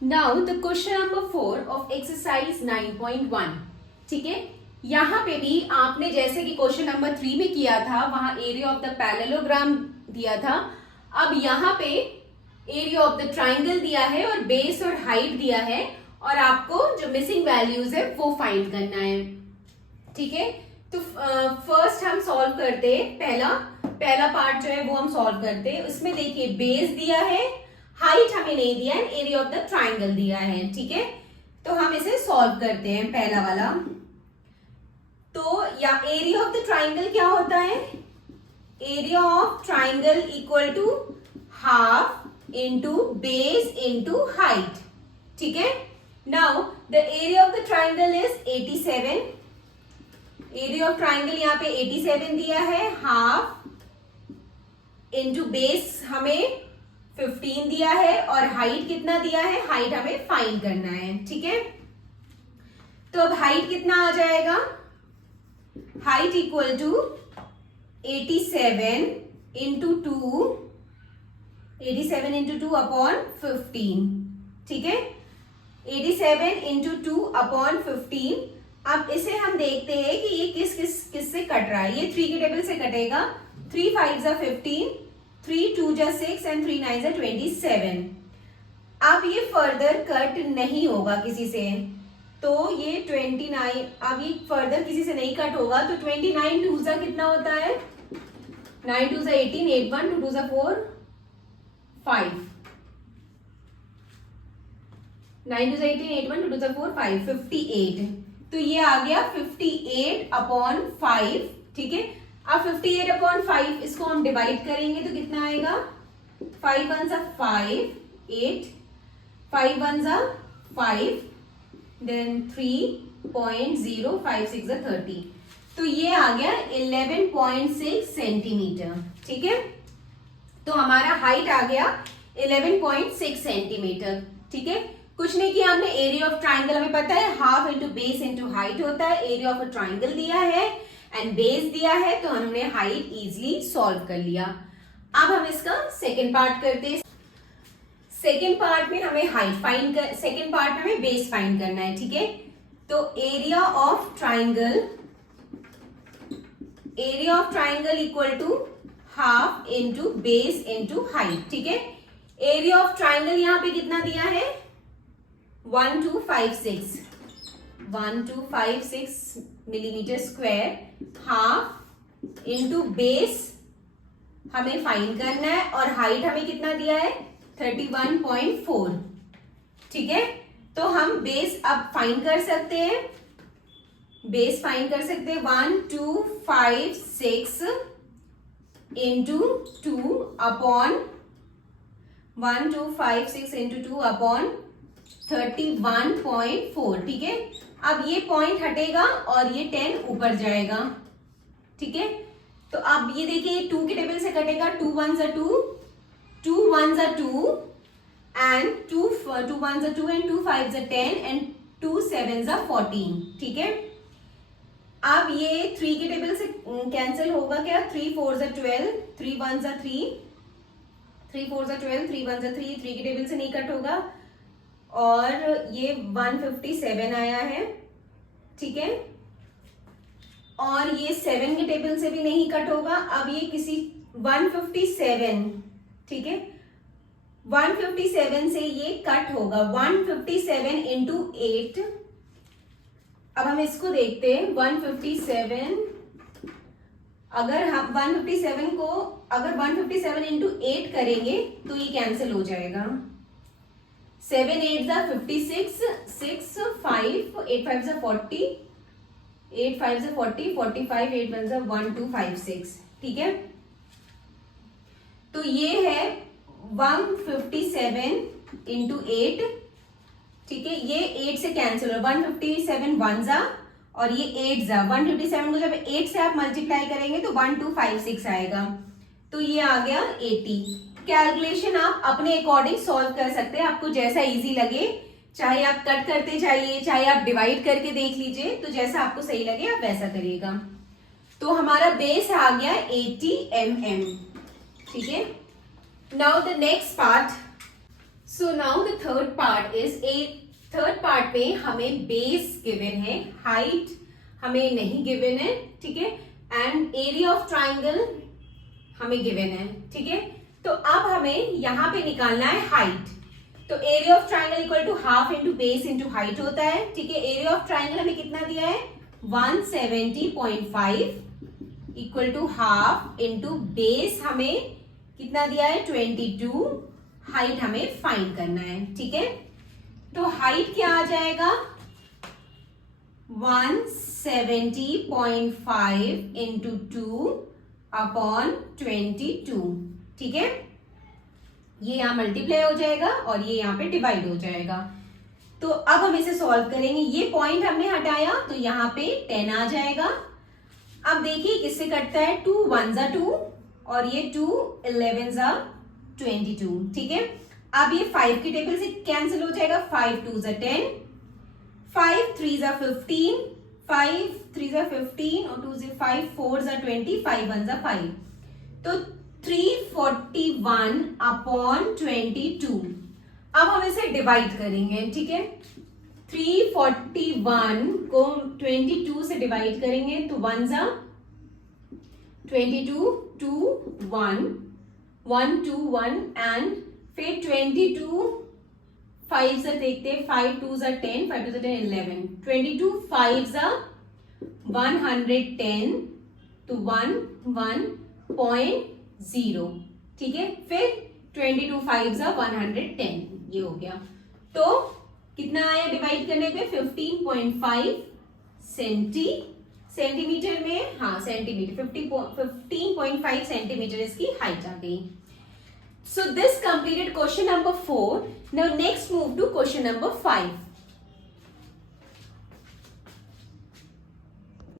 Now the question number 4 of exercise 9.1। ठीक है, यहाँ पे भी आपने जैसे कि क्वेश्चन नंबर 3 में किया था, वहां एरिया ऑफ द पैरेललोग्राम दिया था। अब यहाँ पे एरिया ऑफ द ट्राइंगल दिया है और बेस और हाइट दिया है, और आपको जो मिसिंग वैल्यूज है वो फाइंड करना है। ठीक है, तो फर्स्ट हम सॉल्व करते हैं। पहला पार्ट जो है वो हम सॉल्व करते हैं। उसमें देखिए बेस दिया है, हाइट हमें नहीं दिया है, एरिया ऑफ द ट्राइंगल दिया है। ठीक है, तो हम इसे सॉल्व करते हैं। पहला वाला, तो या एरिया ऑफ द ट्राइंगल क्या होता है? Area of triangle equal to half into base into height. ठीक है, now the area of the triangle is 87। Area of triangle यहाँ पे 87 दिया है, हाफ इंटू बेस हमें 15 दिया है, और हाइट कितना दिया है? हाइट हमें फाइंड करना है। ठीक है, तो अब हाइट कितना आ जाएगा? Height equal to 87 into 2, 87 into 2 upon 15। ठीक है, 87 इंटू 2 अपॉन 15। अब इसे हम देखते हैं कि ये किस से कट रहा है। ये 3 के टेबल से कटेगा। 3 5 जा 15, 3 2 जा 6 एंड 3 9 जा 27। अब ये फर्दर कट नहीं होगा किसी से, तो ये 29, अब ये फर्दर किसी से नहीं कट होगा, तो 29 2 जा कितना होता है? 9 2 जा 18, 8 1 2 2 जा 4 5, 9 2 जा 18, 8 1 2 2 जा 4 5, 58। तो ये आ गया 58 अपॉन 5। ठीक है, अब 58 अपॉन 5 इसको हम डिवाइड करेंगे तो कितना आएगा? 5 1 जा 5, 8, 5 1 जा 5, देन 3.056 जा 30। तो ये आ गया 11.6 सेंटीमीटर। ठीक है, तो हमारा हाइट आ गया 11.6 सेंटीमीटर। ठीक है, कुछ नहीं किया हमने। एरिया ऑफ ट्राइंगल हमें पता है, half into base into height होता है। एरिया ऑफ अ ट्राइंगल दिया है एंड बेस दिया है, तो हमने हाइट इजिली सॉल्व कर लिया। अब हम इसका सेकेंड पार्ट करते हैं। सेकेंड पार्ट में हमें हाइट फाइंड कर, सेकेंड पार्ट में हमें बेस फाइंड करना है। ठीक है, तो area of triangle equal to half into base into height. ठीक है, एरिया ऑफ ट्राइंगल यहाँ पे कितना दिया है? 1256 millimetre square. Half into base हमें फाइंड करना है, और हाइट हमें कितना दिया है? 31.4। ठीक है, तो हम बेस अब फाइंड कर सकते हैं। बेस फाइंड कर सकते हैं 1256 इंटू 2 अपॉन 1256 इंटू 2 अपॉन 31.4। ठीक है, अब ये पॉइंट हटेगा और ये 10 ऊपर जाएगा। ठीक है, तो अब ये देखिए 2 के टेबल से कटेगा। 2 1 जा 2, 2 1 जा 2 एंड 2 1 जा 2 एंड 2 5 जा 10 एंड 2 7 जा 14। ठीक है, अब ये 3 के टेबल से कैंसिल होगा क्या? 3 4 जा 12, 3 1 जा 3, 3 4 जा 12, 3 1 जा 3, 3 के टेबल से नहीं कट होगा, और ये 157 आया है। ठीक है, और ये 7 के टेबल से भी नहीं कट होगा। अब ये किसी 157, ठीक है, 157 से ये कट होगा। 157 इंटू 8। अब हम इसको देखते हैं। 157, अगर हम 157 को अगर 157 इंटू 8 करेंगे तो ये कैंसिल हो जाएगा। 7 8 जा 56, 6 5 8 5 जा 40, 8 5 जा 40, 45 8 1 जा 1256। ठीक है, तो ये है 157 इंटू 8। ठीक है, ये 8 से कैंसिल हो, 157 1 जा और ये 8 जा। 157 को जब 8 से आप मल्टीप्लाई करेंगे तो 1256 आएगा, तो ये आ गया 80। कैलकुलेशन आप अपने अकॉर्डिंग सॉल्व कर सकते हैं, आपको जैसा इजी लगे। चाहे आप कट करते जाइए, चाहे आप डिवाइड करके देख लीजिए, तो जैसा आपको सही लगे आप वैसा करिएगा। तो हमारा बेस आ गया 80 mm। ठीक है, now the next part. So now the third part is third part में हमें बेस गिवन है, हाइट हमें नहीं गिवन है, ठीक है, एंड एरिया ऑफ ट्राइंगल हमें गिवन है, ठीक है। तो अब हमें यहाँ पे निकालना है हाइट। तो area of triangle equal to half into base into height होता है, ठीक है। एरिया ऑफ ट्राइंगल हमें कितना दिया है 170.5 equal to half into base हमें कितना दिया है 22, हाइट हमें फाइंड करना है, ठीक है। तो हाइट क्या आ जाएगा 170.5 इंटू 2 अपॉन 22, ठीक है। ये यहां मल्टीप्लाई हो जाएगा और ये यहां पे डिवाइड हो जाएगा। तो अब हम इसे सॉल्व करेंगे। ये पॉइंट हमने हटाया तो यहाँ पे 10 आ जाएगा। अब देखिए किससे कटता है, 2 1 जा 2 और ये 2 11 जा 22, ठीक है। अब ये 5 की टेबल से कैंसिल हो जाएगा, 5 2 जा 10, 5 3 जा 15, 5 3 जा 15 और 2 से 5 4 जा 20, 5 1 जा 5, तो 341 अपॉन 22। अब हम इसे डिवाइड करेंगे, ठीक है। 341 को 22 से डिवाइड करेंगे तो 1 जा 22, 2 1 1 2 1 एंड फिर 22 5 से देखते हैं, 5 2 जा 10, 5 2 जा 10 11, 22 5 जा 110 तो 1.0, ठीक है। फिर 22 5 जा 110, ये हो गया। तो कितना आया डिवाइड करने पे 15.5 सेंटीमीटर में, हाँ सेंटीमीटर, 15.5 सेंटीमीटर इसकी हाइट आ गई। So this completed question number 4। Now next move to question number 5।